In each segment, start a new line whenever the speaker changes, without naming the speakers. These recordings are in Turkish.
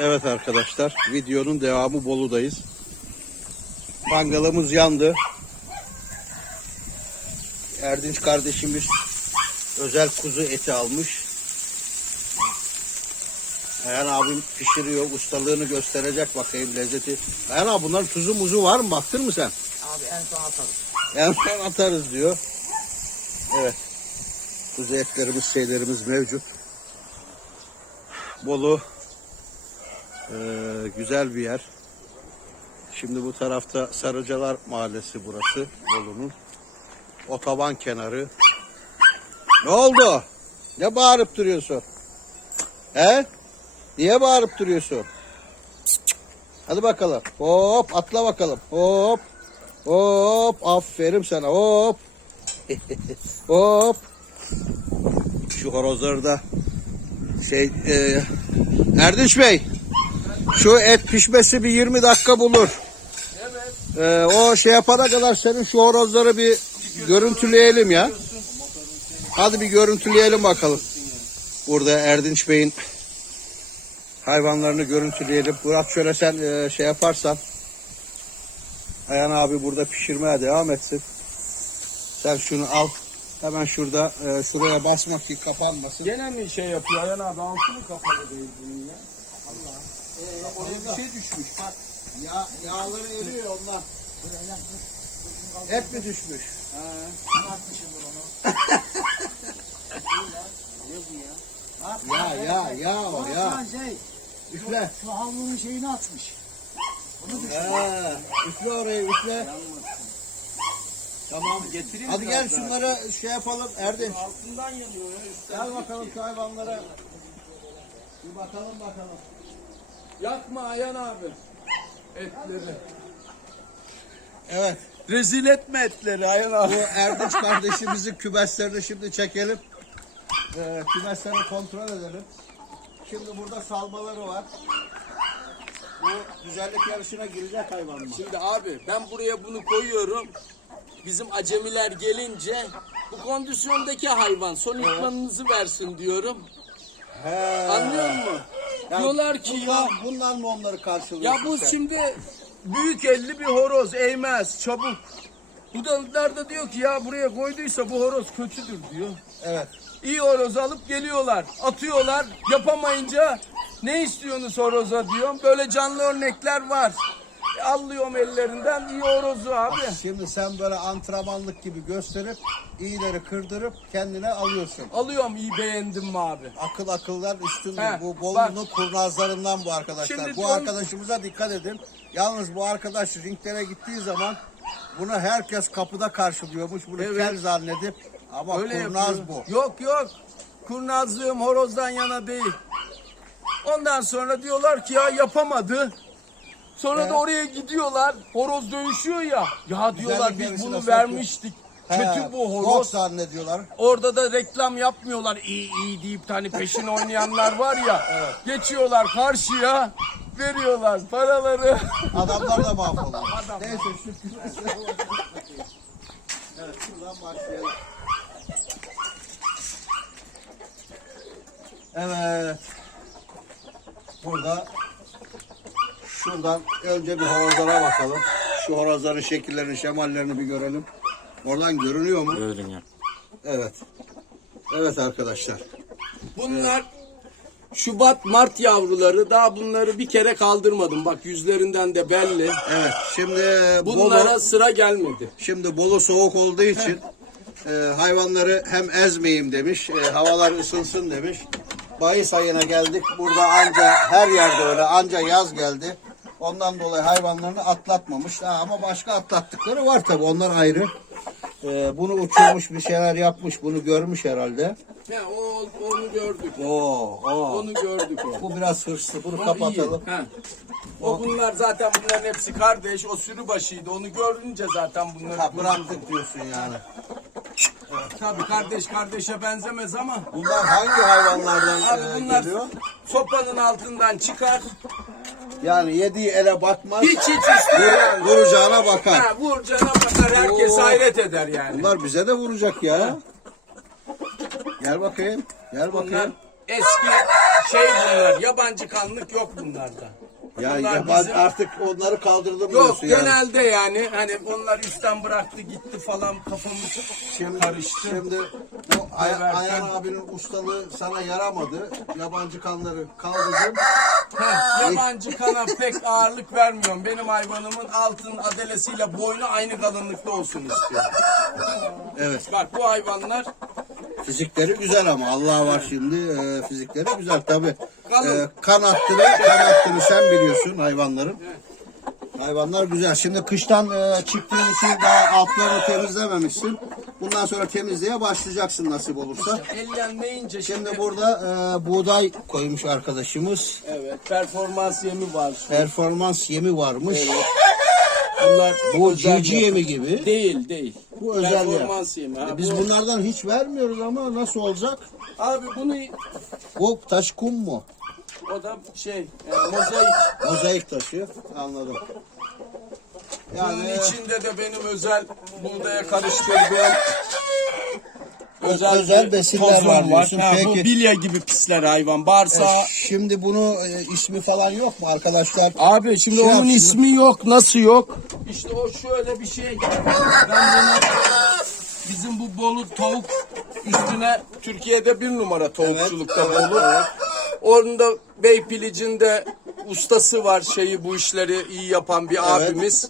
Evet arkadaşlar videonun devamı Bolu'dayız. Mangalımız yandı. Erdinç kardeşimiz özel kuzu eti almış. Ayhan abim pişiriyor. Ustalığını gösterecek bakayım lezzeti. Ayhan abi bunların tuzu muzu var mı? Baktın mı sen?
Abi en son atalım.
Hemen atarız diyor. Evet. Kuzu etlerimiz, şeylerimiz mevcut. Bolu eee, güzel bir yer. Şimdi bu tarafta Sarıcalar Mahallesi burası Bolu'nun. Otoban kenarı. Ne oldu? Ne bağırıp duruyorsun? He? Niye bağırıp duruyorsun? Hadi bakalım. Hop atla bakalım. Hop. Hop aferin sana hop. hop. Şu horozları da şey e, Erdinç Bey şu et pişmesi bir 20 dakika bulur. E, o şey yapana kadar senin şu horozları bir görüntüleyelim ya. Hadi bir görüntüleyelim bakalım. Burada Erdinç Bey'in hayvanlarını görüntüleyelim. Murat şöyle sen e, şey yaparsan Ayhan abi burada pişirmeye devam etsin. Sen şunu al. Hemen şurada e, şuraya basmak ki kapanmasın.
Gene mi şey yapıyor Ayhan abi altı mı kapalı değil bunun ya? Allah. Ee, oraya bir şey düşmüş bak.
Ya, yağları eriyor onlar. Hep mi düşmüş?
Atmışımdır onu. Ne bu ya?
Ya ya ya o ya.
Şey,
Üfle.
şu havlunun şeyini atmış. Onu düşün.
Ha, üfle orayı üfle. Tamam.
Getireyim
Hadi gel
daha.
şunları şey yapalım Erdinç.
Altından yanıyor ya üstten.
Gel bakalım şu hayvanlara. Bir bakalım bakalım.
Yakma Ayhan abi. Etleri.
Evet.
Rezil etme etleri Ayhan
Bu
abi.
Erdinç kardeşimizin kümeslerini şimdi çekelim. Ee, kümeslerini kontrol edelim. Şimdi burada salmaları var. Bu güzellik yarışına girecek hayvan mı?
Şimdi abi ben buraya bunu koyuyorum. Bizim acemiler gelince bu kondisyondaki hayvan son ikmanınızı versin diyorum.
He.
Anlıyor musun?
Yani
Diyorlar ki ya
bundan, bundan mı onları
ya
karşılıyorsun
bu
sen?
şimdi büyük elli bir horoz eğmez çabuk. Bu da da diyor ki ya buraya koyduysa bu horoz kötüdür diyor.
Evet.
İyi horoz alıp geliyorlar. Atıyorlar. Yapamayınca ne istiyorsunuz horoza diyorum. Böyle canlı örnekler var. Allıyorum ellerinden iyi horozu abi.
Şimdi sen böyle antrenmanlık gibi gösterip iyileri kırdırıp kendine alıyorsun.
Alıyorum iyi beğendim mi abi?
Akıl akıllar üstündür.
He,
bu
bak.
Bolu'nun kurnazlarından bu arkadaşlar.
Şimdi
bu
diyorum-
arkadaşımıza dikkat edin. Yalnız bu arkadaş ringlere gittiği zaman bunu herkes kapıda karşılıyormuş. Bunu
Evet.
kel zannedip ama kurnaz
yapıyor.
bu.
Yok yok. Kurnazlığım horozdan yana değil. Ondan sonra diyorlar ki ya yapamadı. Sonra da oraya gidiyorlar. Horoz dövüşüyor ya. Ya diyorlar
Güzellik
biz
yarışına
bunu
sokuyor.
vermiştik. Kötü bu horoz.
Bok zannediyorlar.
Orada da reklam yapmıyorlar. İyi iyi deyip hani peşin oynayanlar var ya. Geçiyorlar karşıya. Veriyorlar paraları.
Adamlar da mahvoluyor. Neyse şu Evet şuradan başlayalım. Evet. Burada şuradan önce bir horozlara bakalım. Şu horozların şekillerini, şemallerini bir görelim. Oradan görünüyor mu?
Görünüyor.
Evet. Evet arkadaşlar.
Bunlar Şubat Mart yavruları. Daha bunları bir kere kaldırmadım. Bak yüzlerinden de belli.
Evet. Şimdi
Bunlara
Bolu,
sıra gelmedi.
şimdi Bolu soğuk olduğu için e, hayvanları hem ezmeyeyim demiş, e, havalar ısınsın demiş. Mayıs ayına geldik. Burada anca her yerde öyle anca yaz geldi. Ondan dolayı hayvanlarını atlatmamış. Ha, ama başka atlattıkları var tabi. Onlar ayrı. E, bunu uçurmuş bir şeyler yapmış. Bunu görmüş herhalde.
Ya, o, onu gördük.
Oo, oo.
Onu gördük o.
Bu biraz hırslı. Bunu
O
kapatalım.
iyi, he. O bunlar zaten bunların hepsi kardeş. O sürü başıydı. Onu görünce zaten bunları
Ha, bıraktık diyorsun yani.
Tabii kardeş kardeşe benzemez ama
Bunlar hangi hayvanlardan
abi
e,
bunlar
geliyor?
sopanın altından çıkar.
Yani yediği ele bakmaz.
Hiç hiç yani.
Vuracağına bakar.
Ha, vur cana bakar herkes
Oo.
hayret eder yani.
Bunlar bize de vuracak ya. Gel bakayım. Gel
Bunlar
bakayım.
eski şey bunlar yabancı kanlık yok bunlarda.
Ya
Bunlar
yabancı
bizim-
artık onları kaldırdım
Yok
diyorsun yani.
genelde yani hani onlar üstten bıraktı gitti falan kafamız
Şimdi,
karıştı.
Şimdi bu Ay- Ayhan abinin ustalığı sana yaramadı. Yabancı kanları kaldırdın.
Heh, yabancı kana pek ağırlık vermiyorum. Benim hayvanımın altın adelesiyle boynu aynı kalınlıkta olsun istiyorum.
Evet.
Bak bu hayvanlar
Fizikleri güzel ama Allah var şimdi e, fizikleri güzel tabi. E, kan hattını, kan hattını sen biliyorsun hayvanların. Hayvanlar güzel. Şimdi kıştan e, çıktığın için daha altlarını temizlememişsin. Bundan sonra temizliğe başlayacaksın nasip olursa.
ellenmeyince şimdi,
Şimdi burada e, buğday koymuş arkadaşımız.
evet performans yemi var.
Performans yemi varmış.
Bunlar
Bu
özel
cici yemi gibi.
Değil değil.
Bu özel yem.
performans yemi. Ha,
E, Biz
bu-
bunlardan hiç vermiyoruz ama nasıl olacak?
Abi bunu
Bu taş kum mu?
O da şey e, mozaik.
Mozaik taşı. Anladım.
Bunun
Yani
içinde de benim özel buğdaya karıştırdığım özel,
özel besinler
tozum
var diyorsun.
Ha, bu
Peki.
bilye gibi pisler hayvan. Bağırsağı
e, şimdi bunu e, ismi falan yok mu arkadaşlar?
Abi şimdi
Şey
onun
yapsın.
ismi yok. Nasıl yok? İşte o şöyle bir şey. Ben bunu bizim bu Bolu tavuk üstüne Türkiye'de bir numara tavukçulukta
evet,
Bolu. Orada Beypilic'inde ustası var şeyi bu işleri iyi yapan bir
Evet.
abimiz.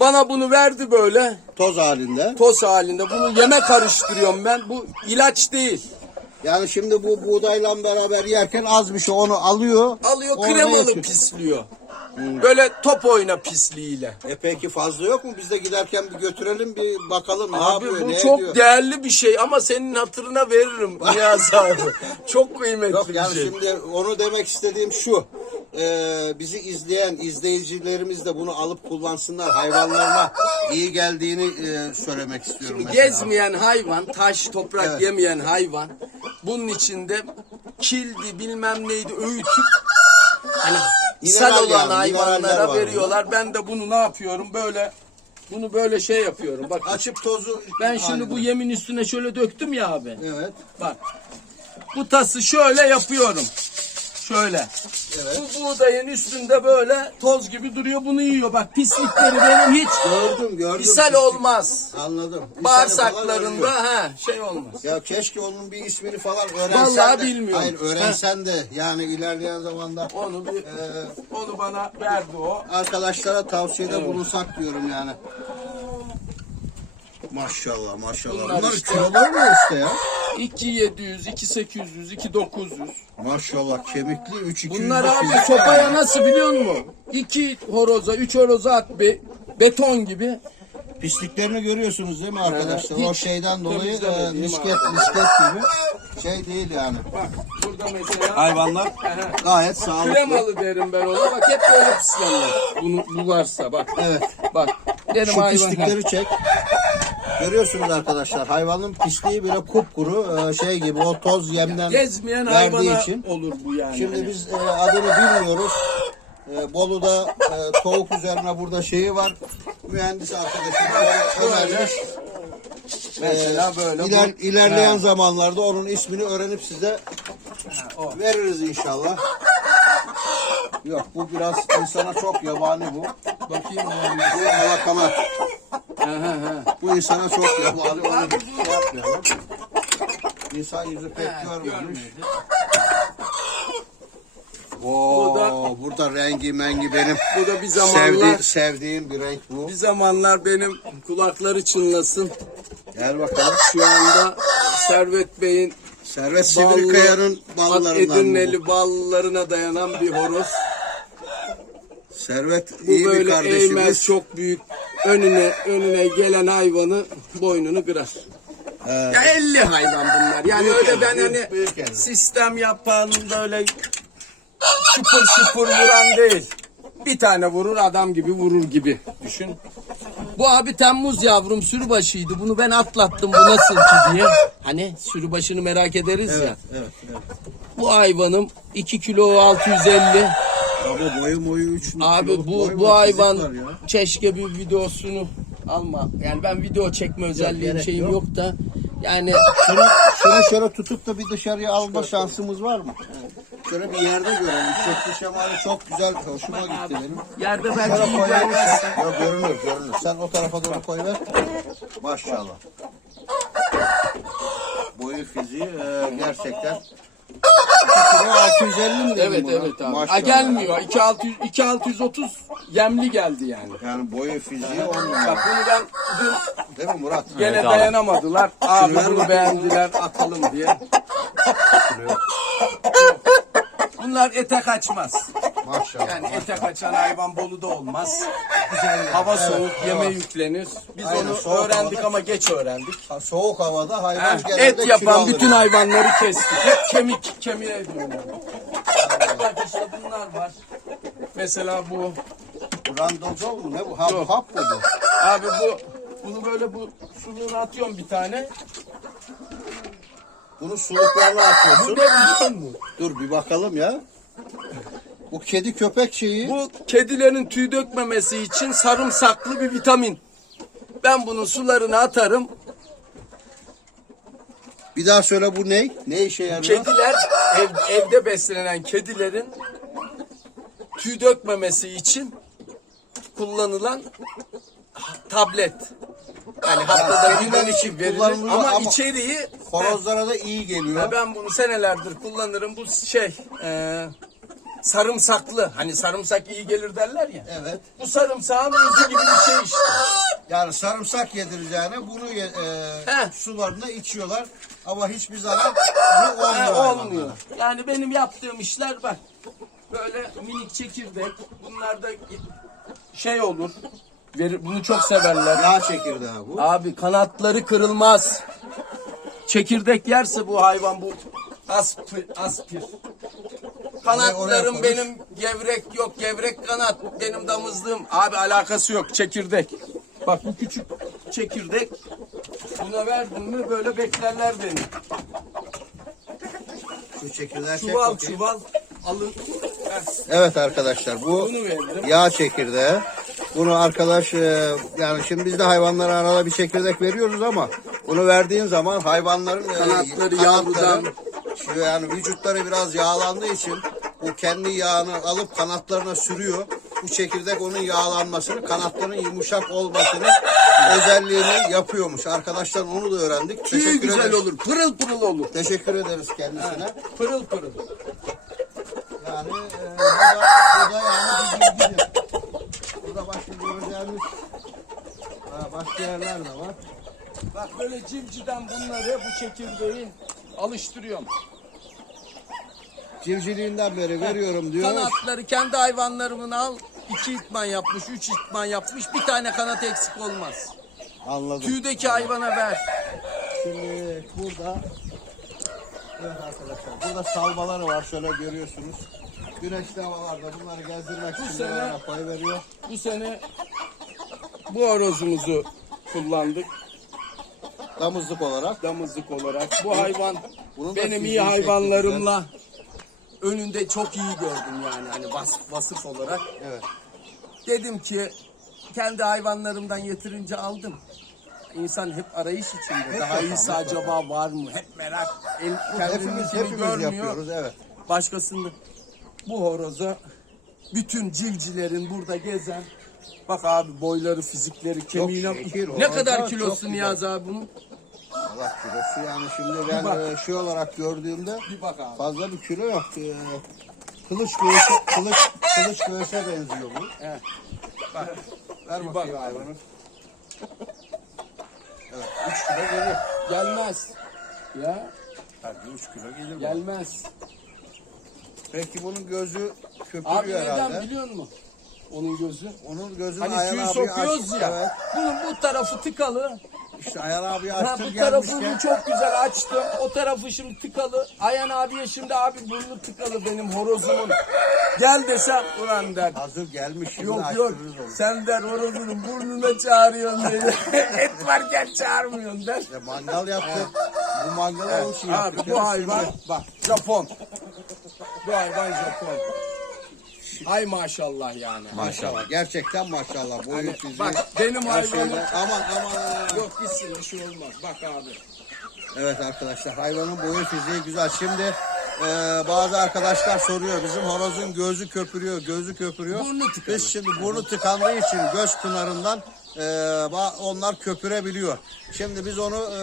Bana bunu verdi böyle
Toz halinde.
toz halinde. Bunu yeme karıştırıyorum ben. Bu ilaç değil.
Yani şimdi bu buğdayla beraber yerken az bir şey onu alıyor.
Alıyor kremalı
yapıyor.
pisliyor. Böyle top oyna pisliğiyle.
E peki fazla yok mu? Biz de giderken bir götürelim bir bakalım ne
Abi
yapıyor,
bu
ne
çok
ediyor.
değerli bir şey ama senin hatırına veririm Niyazi abi. çok kıymetli
Yok
bir
yani
şey.
şimdi onu demek istediğim şu. Ee, bizi izleyen izleyicilerimiz de bunu alıp kullansınlar. Hayvanlarına iyi geldiğini e, söylemek istiyorum. mesela.
Gezmeyen hayvan, taş, toprak
Evet.
yemeyen hayvan bunun içinde kildi bilmem neydi öğütüp hani
Mineral
olan
yani, mineraller
hayvanlara veriyorlar. Ben de bunu ne yapıyorum böyle bunu böyle şey yapıyorum. Bak
Açıp tozu
ben şimdi bu
halinde.
yemin üstüne şöyle döktüm ya abi.
Evet.
Bak. Bu tası şöyle yapıyorum. Şöyle.
Evet.
Bu buğdayın üstünde böyle toz gibi duruyor. Bunu yiyor. Bak pislikleri benim hiç
Gördüm gördüm.
ishal olmaz.
Anladım. Falan
Bağırsaklarında
ölüyor.
ha şey olmaz.
Ya keşke onun bir ismini falan öğrensen
Vallahi
de.
bilmiyorum.
Hayır öğrensen de yani ilerleyen zamanda
Onu bir,
Ee,
onu bana verdi o.
arkadaşlara tavsiyede bulunsak diyorum yani. Maşallah maşallah.
Bunlar
Bunlar
işte-
kilolar mı işte ya?
2700, 2800, 2900.
Maşallah kemikli 3 200.
Bunlar abi sopaya nasıl biliyor musun? İki horoza, üç horoza at be, beton gibi.
Pisliklerini görüyorsunuz değil mi arkadaşlar?
Evet,
o
hiç
şeyden dolayı e,
temizlemediğim
misket misket gibi şey değil yani.
Bak burada mesela
Hayvanlar gayet sağlıklı.
kremalı derim ben ona. Bak hep böyle pislenir. Bunu bularsa bak.
Evet.
Bak. Benim
Şu
hayvan.
pislikleri çek. Görüyorsunuz arkadaşlar hayvanın pisliği bile kupkuru e, şey gibi o toz yemden
Gezmeyen
verdiği
hayvana
için.
olur bu yani.
Şimdi biz e, adını bilmiyoruz. E, Bolu'da e, tavuk üzerine burada şeyi var. Mühendis arkadaşım önermiş.
Mesela böyle bu-
İler, ilerleyen
Ha.
zamanlarda onun ismini öğrenip size veririz inşallah. Yok bu biraz insana çok yabani bu.
Bakayım.
Bu alakanat. Bu insana çok yabani. Onu
Abi
hiç
bu-
şey yapmayalım. İnsan yüzü pek görmemiş. Oo,
Bu da-
burada rengi mengi benim
Bu da bir zamanlar
sevdi, sevdiğim bir renk bu.
bir zamanlar benim kulakları çınlasın.
Gel bakalım.
Şu anda Servet Bey'in
Servet Sivrikaya'nın ballarından bu.
Edirneli ballarına dayanan bir horoz.
Servet
Bu
iyi bir kardeşimiz.
eğmez çok büyük. Önüne önüne gelen hayvanı boynunu kırar.
He.
Ya 50 hayvan bunlar. Yani
Büyük
öyle
yani,
ben
büyük-
hani
büyük yani.
sistem yapan böyle şıpır şıpır vuran değil. Bir tane vurur adam gibi vurur gibi düşün. Bu abi Temmuz yavrum sürübaşıydı. Bunu ben atlattım bu nasıl ki diye. Hani sürübaşını merak ederiz ya.
Evet, evet, evet.
Bu hayvanım 2 kilo 650.
Abi boyu boyu 3
Abi bu bu hayvan keşke bir videosunu alma. Yani ben video çekme özelliğim
gerek
şeyim
yok.
yok da yani
Şunu, şunu şöyle tutup da bir dışarıya alma şansımız var mı? şöyle bir yerde görelim. Şekli şemali çok güzel. Hoşuma gitti benim.
Yerde belki
Şöyle
iyi görmezsin.
Yok görünür görünür. Sen o tarafa doğru koy ver. Maşallah. Boyu fiziği e, gerçekten 2 kilo 650 mi
Evet evet abi.
Maşallah.
A, gelmiyor. 2600 2630 yemli geldi yani.
Yani boyu fiziği 10 numara.
Bak bunu ben dün
Değil mi Murat?
gene dayanamadılar. Abi bunu beğendiler atalım diye. Bunlar ete kaçmaz.
Maşallah.
Yani ete kaçan hayvan Bolu'da olmaz. Hava soğuk, yeme yüklenir. Biz
Aynen,
onu
soğuk
öğrendik
havada-
ama geç öğrendik.
Ha, Soğuk havada hayvan
Ha,
genelde
et
kilo
yapan
alır
bütün hayvanları kestik. Hep kemik, kemiğe dönüyor. Bak işte bunlar var. Mesela bu.
Randozol mu ne bu? Hap,
Yok.
hap mı bu?
Abi bu bunu böyle bu suluğuna atıyorum bir tane.
Bunu suluklarla
Bu
atıyorsun.
ne biliyor musun?
Dur bir bakalım ya. Bu kedi köpek şeyi.
Bu kedilerin tüy dökmemesi için sarımsaklı bir vitamin. Ben bunun sularını atarım.
Bir daha söyle bu ne? Ne işe yarıyor?
Kediler ev, evde beslenen kedilerin tüy dökmemesi için kullanılan tablet. Yani haftada bir
kediler için
verilir
kullanılıyor
ama,
ama-
içeriği
Horozlara da iyi geliyor.
Ha, ben bunu senelerdir kullanırım. Bu şey e, sarımsaklı. Hani sarımsak iyi gelir derler ya.
Evet.
Bu sarımsağın özü gibi bir şey işte.
Yani sarımsak yedireceğine bunu ye- e,
Heh.
sularında içiyorlar. Ama hiçbir zaman bu olmuyor.
Ha,
hayvanlara.
olmuyor. Yani benim yaptığım işler bak. Böyle minik çekirdek. Bunlarda şey olur. Verir, bunu çok severler.
Yağ çekirdeği bu.
Abi kanatları kırılmaz. Çekirdek yerse bu hayvan bu aspir. aspir. Kanatlarım benim gevrek yok gevrek kanat benim damızlığım abi alakası yok çekirdek. Bak bu küçük çekirdek buna verdim mi böyle beklerler beni.
Şu çekirdeği çek
Çuval
bakayım.
çuval alın.
Evet arkadaşlar bu
Bunu
yağ çekirdeği. Bunu arkadaş e, yani şimdi biz de hayvanlara arada bir çekirdek veriyoruz ama bunu verdiğin zaman hayvanların e,
Kanatları
kanatları,
yavrudan.
yani vücutları biraz yağlandığı için bu kendi yağını alıp kanatlarına sürüyor. Bu çekirdek onun yağlanmasını, kanatların yumuşak olmasını özelliğini yapıyormuş. Arkadaşlar onu da öğrendik.
Tüyü güzel
ederiz.
olur pırıl pırıl olur.
Teşekkür ederiz kendisine.
Pırıl pırıl.
Yani e, bu, da, bu da yani bir bilgidir. Burada başka göreceğimiz ha, başka yerler de var.
Bak böyle civciden bunları bu çekirdeği alıştırıyorum.
Civciliğinden beri veriyorum diyor.
Kanatları kendi hayvanlarımın al. iki itman yapmış, üç itman yapmış. Bir tane kanat eksik olmaz.
Anladım.
Tüydeki hayvana ver.
Şimdi burada Evet arkadaşlar burada salmaları var şöyle görüyorsunuz. Güneşli havalarda bunları gezdirmek için
sene-
koy veriyor.
Bu sene bu horozumuzu kullandık
Damızlık olarak.
damızlık olarak. Bu hayvan
Bunun da
benim iyi hayvanlarımla önünde çok iyi gördüm yani hani vasıf, vasıf olarak.
Evet.
Dedim ki kendi hayvanlarımdan yeterince aldım. İnsan hep arayış içinde. Daha iyisi acaba var mı? Hep merak. El,
Hepimiz, hepimiz
görmüyor.
yapıyoruz evet.
Başkasını. Bu horoza bütün civcilerin burada gezen Bak abi boyları, fizikleri, kemiğine.
şekil,
ne kadar
çok
kilosu
güzel.
Niyazi abi bunun?
Allah kilosu yani şimdi ben e, şey olarak gördüğümde
Bir bak abi.
fazla bir kilo yok. E, kılıç göğüse, kılıç, kılıç göğüse benziyor bu.
He.
Bak, ver
Bir
bakayım
abi.
hayvanı. Evet, 3 kilo gelir.
Gelmez. Ya
Tabii 3 kilo gelir. bu.
gelmez.
Peki bunun gözü köpürüyor
Abi neden
herhalde.
biliyor musun? Onun gözü.
Onun gözünü
Hani tüy
abi
sokuyoruz
aç-
ya.
Evet.
Bunun bu tarafı tıkalı.
İşte Ayhan abi
Ha,
açtım
bu tarafını
gelmişken.
çok güzel açtım. O tarafı şimdi tıkalı. Ayhan abiye şimdi abi burnu tıkalı benim horozumun. Gel desem ulan der.
Hazır gelmiş şimdi
Yok yok
açtırırız onu.
sen der horozunun burnuna çağırıyorsun dedi. Et varken çağırmıyorsun der.
İşte mangal yaptık. Bu mangalı onun için
Abi
yaptık.
bu hayvan bak Japon. Bu hayvan Japon. Ay maşallah yani.
Maşallah. Gerçekten maşallah. Boyu
Hani
fiziği.
bak, benim hayvanım-
Aman aman.
Yok gitsin bir şey olmaz. Bak abi.
Evet arkadaşlar hayvanın boyu fiziği güzel. Şimdi e, bazı arkadaşlar soruyor bizim horozun gözü köpürüyor, gözü köpürüyor.
Burnu tıkanıyor.
Biz şimdi burnu tıkandığı için göz pınarından e, onlar köpürebiliyor. Şimdi biz onu e,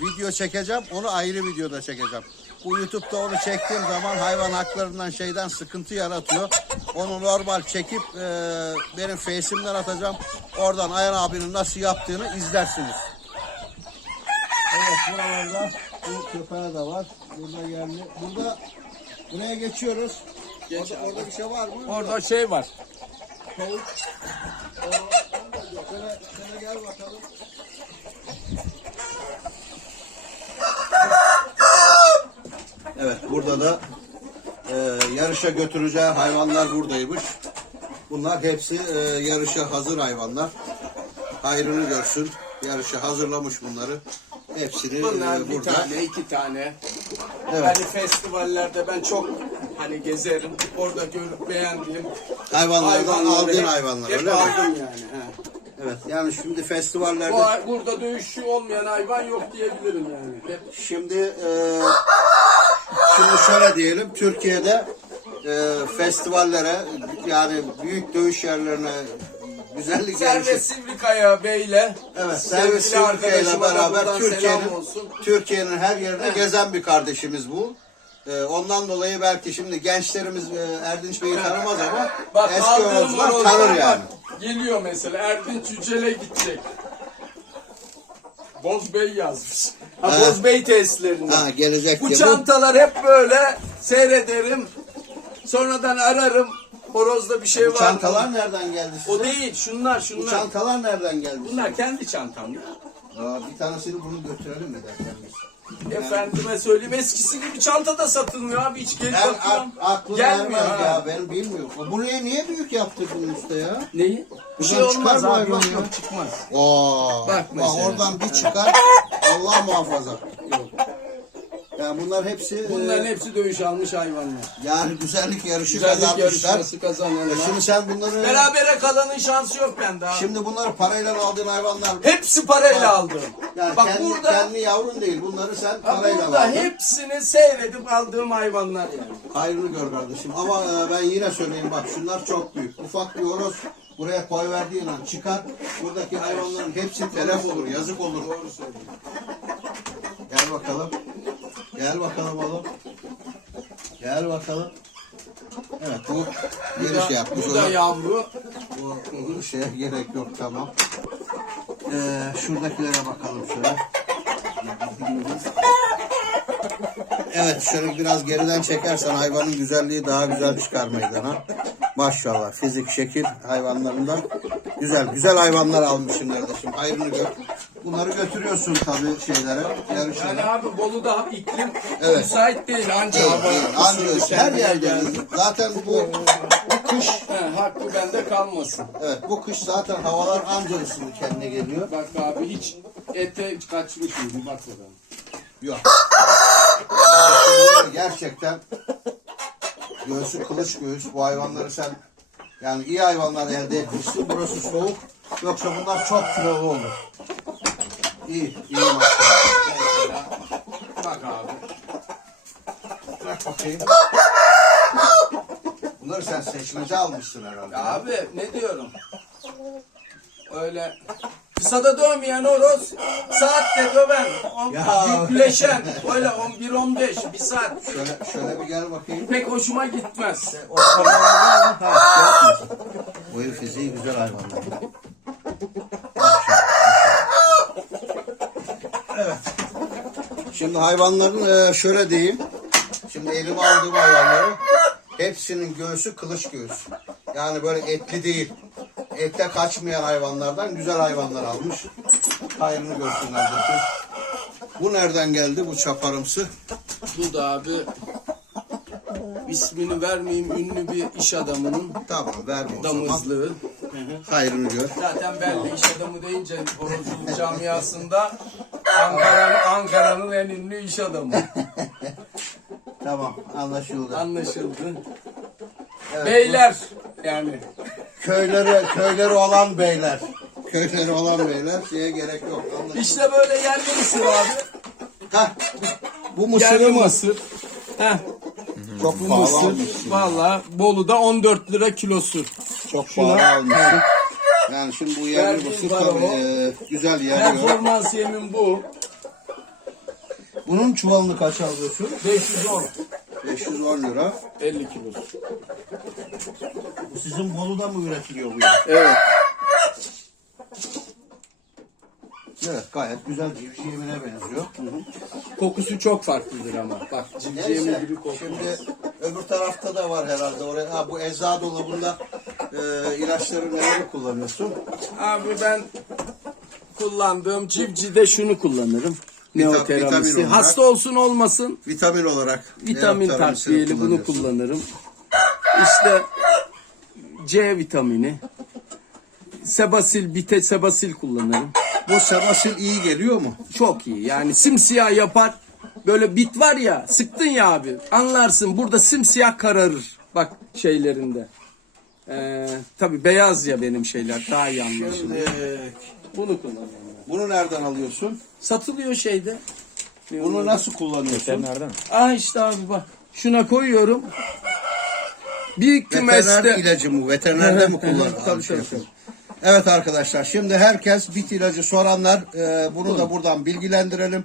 video çekeceğim, onu ayrı videoda çekeceğim. Bu YouTube'da onu çektiğim zaman hayvan haklarından şeyden sıkıntı yaratıyor. Onu normal çekip e, benim Face'imden atacağım. Oradan Ayhan abinin nasıl yaptığını izlersiniz. Evet buralarda bu köpeğe de var. Burada yerli. Burada buraya geçiyoruz.
Geç
orada, orada bir şey var mı?
Orada şey var.
Tavuk. Şöyle, şöyle gel bakalım. Evet burada da e, yarışa götüreceği hayvanlar buradaymış. Bunlar hepsi e, yarışa hazır hayvanlar. Hayrını görsün. Yarışa hazırlamış bunları. Hepsini
Bunlar
e,
bir
burada.
tane, iki tane.
Evet.
Hani festivallerde ben çok hani gezerim. Orada görüp beğendiğim
Hayvanlardan aldığın hayvanlar
hep
öyle mi?
aldım yani. he.
Evet yani şimdi festivallerde
Bu burada dövüşçü olmayan hayvan yok diyebilirim yani. Hep
Şimdi e, şimdi şöyle diyelim Türkiye'de e, festivallere yani büyük dövüş yerlerine güzellik
Servet
yarışı
Sivrikaya Bey'le
Evet, Servet
da
beraber Türkiye'nin. Türkiye'nin her yerinde
Evet.
gezen bir kardeşimiz bu. E, ondan dolayı belki şimdi gençlerimiz e, Erdinç Bey'i tanımaz ama
Bak
eski horozlar tanır yani.
Geliyor mesela Erdinç Yücel'e gidecek. Bozbey yazmış. Ha,
Evet.
Bozbey tesislerinde.
Ha gelecek
Bu
diye.
çantalar hep böyle seyrederim. Sonradan ararım. Horozda bir şey
Bu
var
çantalar
mı?
nereden geldi size?
O değil şunlar
Bu
şunlar.
çantalar nereden geldi?
Bunlar kendi çantam ya.
Aa, bir tanesini bunu götürelim mi dersen biz?
Efendime söyleyeyim eskisi gibi çanta da satılmıyor abi hiç gelip
Ben
bakıyorum.
ak- aklım
Gelmiyor
ermez
ha.
ya ben bilmiyorum. Buraya niye büyük yaptırdın usta ya?
Neyi? Bir şey
Buradan çıkar
olmaz
mı
abi
hayvan
yok
ya?
yok çıkmaz.
Oo.
Bak mesela.
oradan bir çıkar. Allah muhafaza. Yok. Yani bunlar hepsi
Bunların
e,
hepsi dövüş almış hayvanlar.
yani güzellik yarışı
Güzellik
kazanmışlar.
yarışması kazananlar.
E Şimdi sen bunları
Berabere kalanın şansı yok bende abi.
şimdi bunları parayla aldığın hayvanlar
Hepsi parayla aldım.
yani
Bak
kendi,
burada
kendi yavrun değil. Bunları sen
ha,
parayla
burada
aldın.
hepsini seyredip aldığım hayvanlar yani.
Hayrını gör kardeşim. Ama e, ben yine söyleyeyim bak şunlar çok büyük. Ufak bir horoz buraya koy verdiğin an çıkar. Buradaki hayvanların hepsi telef olur, yazık olur. Gel bakalım. Gel bakalım oğlum. Gel bakalım. Evet bu bir şey yapmış.
Bu da yavru.
Bu, bu şeye gerek yok tamam. Ee, şuradakilere bakalım şöyle. Evet şöyle biraz geriden çekersen hayvanın güzelliği daha güzel çıkar meydana. Maşallah fizik şekil hayvanlarından güzel güzel hayvanlar almışım kardeşim. Hayrını gör. Bunları götürüyorsun tabii şeylere,
Yani
yarışlara.
abi Bolu'da iklim
Evet.
müsait değil anca
Değil,
hava
Ancak her yerde. Zaten bu, bu kış
He, hakkı bende kalmasın.
Evet bu kış zaten havalar anca ısındı kendine geliyor.
Bak abi hiç ete kaçmış mıydı bak bakalım.
Yok. Yani gerçekten göğsü kılıç göğüs bu hayvanları sen yani iyi hayvanlar elde etmişsin. Burası soğuk. Yoksa bunlar çok kilolu olur. İyi, iyi maşallah.
Mesela bak abi.
Bakayım. Bunları sen seçmece almışsın herhalde.
Ya abi ne diyorum? Öyle kısada dövmeyen horoz saatte döven, on,
Ya.
yükleşen öyle 11-15 bir saat
Şöyle, şöyle bir gel bakayım.
pek hoşuma gitmez.
O hayvanlar var mı? Ha, şey fiziği güzel hayvanlar. Evet. Şimdi hayvanların e, şöyle diyeyim. Şimdi elime aldığım hayvanları hepsinin göğsü kılıç göğüs. Yani böyle etli değil. Ette kaçmayan hayvanlardan güzel hayvanlar almış. Hayrını görsünler zaten. Bu nereden geldi bu çaparımsı?
Bu da abi ismini vermeyeyim ünlü bir iş adamının
Tamam verme o zaman.
damızlığı.
Hayrını gör.
Zaten belli iş adamı deyince horozculuk camiasında Ankara'nın Ankara'nın en ünlü iş adamı.
Tamam anlaşıldı.
Anlaşıldı.
Evet,
Beyler yani
Köyleri, köyleri olan beyler. Köyleri olan beyler şeye gerek yok. Anlaşıldı.
işte böyle yerli mısır abi.
Heh, bu
Yerli
mısırı mı?
mısır. Heh.
Çok pahalı
mısır valla Bolu'da 14 lira kilosu.
Çok pahalı almışsın. Yani şimdi bu yerli tabii
o.
e, güzel yeriyor.
Performans yemin bu.
Bunun çuvalını kaç alıyorsun?
510.
510 lira.
50 kilosu.
Bu sizin Bolu'da mı üretiliyor bu ya?
Evet.
Evet gayet güzel civciv yemine benziyor.
Kokusu çok farklıdır ama. Bak civciv yemi
Neyse
gibi kokuyor.
şimdi öbür tarafta da var herhalde oraya. Ha, bu eczacı dolabında e, ilaçları neleri kullanıyorsun?
Abi ben kullandığım civcivde şunu kullanırım.
Vita-
Neoteramisi.
vitamin olarak.
Hasta olsun olmasın
Vitamin olarak.
vitamin takviyeli bunu
kullanıyorsun.
kullanırım. İşte C vitamini. Sebasil, bite sebasil kullanırım.
Bu sebasil iyi geliyor mu?
Çok iyi. Yani simsiyah yapar. Böyle bit var ya sıktın ya abi anlarsın burada simsiyah kararır. Bak şeylerinde. Ee, tabii beyaz ya benim şeyler daha iyi anlaşılıyor.
Şimdi
Bunu kullanıyorum. ben.
bunu nereden alıyorsun?
Satılıyor şeyde.
Bunu nasıl kullanıyorsun?
Nereden?
Aa işte abi bak. Şuna koyuyorum. Bir
Veteriner
kümeste
ilacı mı? Veterinerde mi
evet, tabii,
Şey
tabii,
yapıyor. Evet arkadaşlar şimdi herkes bit ilacı soranlar e, bunu da buradan bilgilendirelim.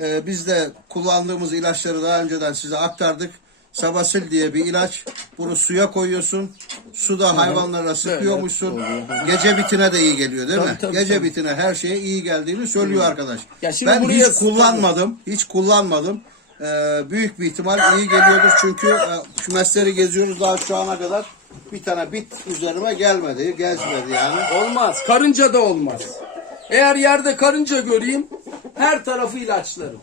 E, biz de kullandığımız ilaçları daha önceden size aktardık. Sabasil diye bir ilaç. Bunu suya koyuyorsun. Suda hayvanlara sıkıyormuşsun. Gece bitine de iyi geliyor değil mi?
Tabii, tabii,
Gece
tabii.
bitine her şeye iyi geldiğini söylüyor arkadaş.
Ya şimdi
ben
buraya-
hiç kullanmadım. Hiç kullanmadım. E, büyük bir ihtimal iyi geliyordur çünkü e, kümesleri geziyoruz daha şu ana kadar bir tane bit üzerime gelmedi, gezmedi yani.
olmaz. Karınca da olmaz. Eğer yerde karınca göreyim her tarafı ilaçlarım.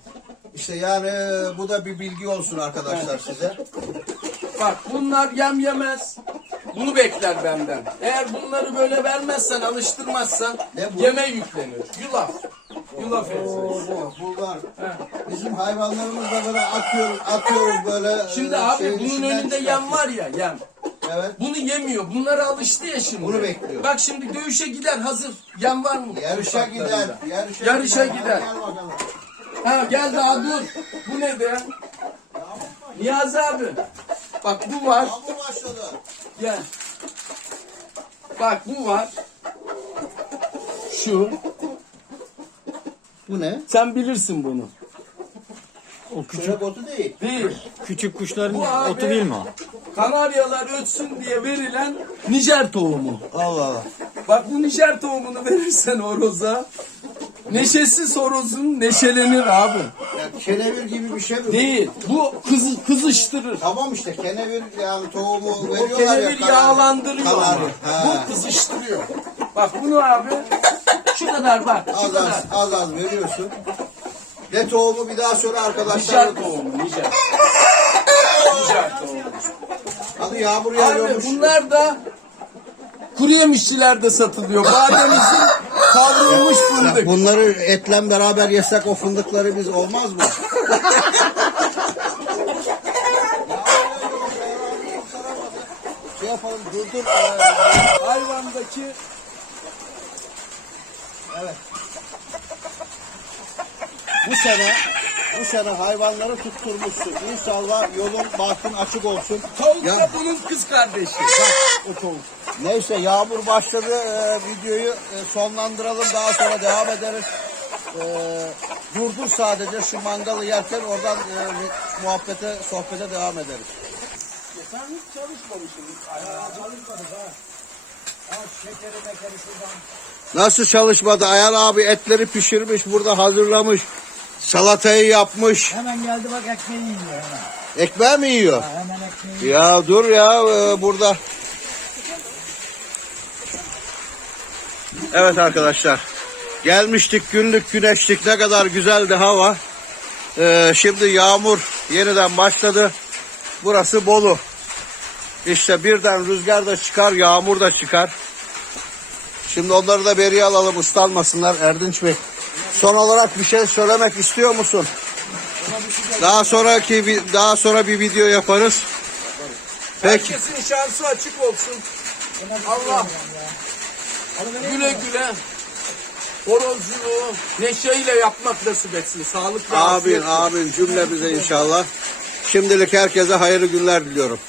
İşte yani e, bu da bir bilgi olsun arkadaşlar size.
Bak bunlar yem yemez. Bunu bekler benden. Eğer bunları böyle vermezsen, alıştırmazsan
Ne bu?
yeme yüklenir. Yulaf. Yulaf ezmesi.
Oo, bunlar bizim hayvanlarımız da böyle atıyoruz, atıyoruz böyle.
Şimdi
e,
abi
şeyin
bunun
içinden
önünde yem
çıkartıyoruz.
var ya yem.
Evet.
Bunu yemiyor. Bunlara alıştı ya şimdi.
Bunu bekliyor.
Bak şimdi dövüşe gider hazır. Yem var mı?
Yarışa gider. Yarışa,
Yarışa
gider. Gel bakalım.
Ha gel daha dur. Bu ne be? Niyazi abi. Bak bu var.
Yağmur başladı.
Gel. Bak bu var. Şu.
Bu ne?
Sen bilirsin bunu.
O küçük
Çörek otu değil.
Değil.
küçük kuşların
Bu abi-
otu değil mi o?
Kanaryalar ötsün diye verilen Nijer tohumu.
Allah Allah.
Bak bu Nijer tohumunu verirsen horoza neşesiz horozun neşelenir abi.
Ya kenevir gibi bir şey mi?
Değil. Bu kız, kızıştırır.
Tamam işte kenevir yani tohumu veriyorlar ya.
kenevir yağlandırıyor
Ha.
Bu kızıştırıyor. Bak bunu abi şu kadar bak şu
Az az,
kadar.
az az veriyorsun. Ne tohumu bir daha sonra arkadaşlar.
Nijer tohumu Nijer. Nijer tohumu.
Adı yağmur
Abi
yağıyormuş.
bunlar da kuru yemişçilerde satılıyor. Bademizin kavrulmuş fındık.
Bunları etle beraber yesek o fındıkları biz olmaz mı? şey yapalım durdur.
Hayvandaki
Evet. Bu sene bu sene hayvanları tutturmuşsun. İnşallah yolun bahtın açık olsun.
tavuk
Ya-
da bunun kız kardeşi.
O tavuk. Neyse yağmur başladı. Ee, videoyu e, sonlandıralım. Daha sonra devam ederiz. Ee, durdur sadece şu mangalı yerken oradan e, muhabbete, sohbete devam ederiz.
Sen hiç çalışmamışsın.
Nasıl çalışmadı? Ayhan abi etleri pişirmiş, burada hazırlamış. Salatayı yapmış.
Hemen geldi bak ekmeği yiyor hemen.
Ekmeği mi yiyor?
Ha, Hemen ekmeği
Ya dur ya e, burada. Evet arkadaşlar. Gelmiştik günlük güneşlik ne kadar güzeldi hava. Ee, şimdi yağmur yeniden başladı. Burası Bolu. İşte birden rüzgar da çıkar, yağmur da çıkar. Şimdi onları da beri alalım ıslanmasınlar Erdinç Bey. Son olarak bir şey söylemek istiyor musun? Daha sonraki daha sonra bir video yaparız. Peki.
Herkesin şansı açık olsun. Allah güle güle horozculuğu neşeyle yapmak nasip etsin. Sağlıklı
Amin amin cümlemize inşallah. Şimdilik herkese hayırlı günler diliyorum.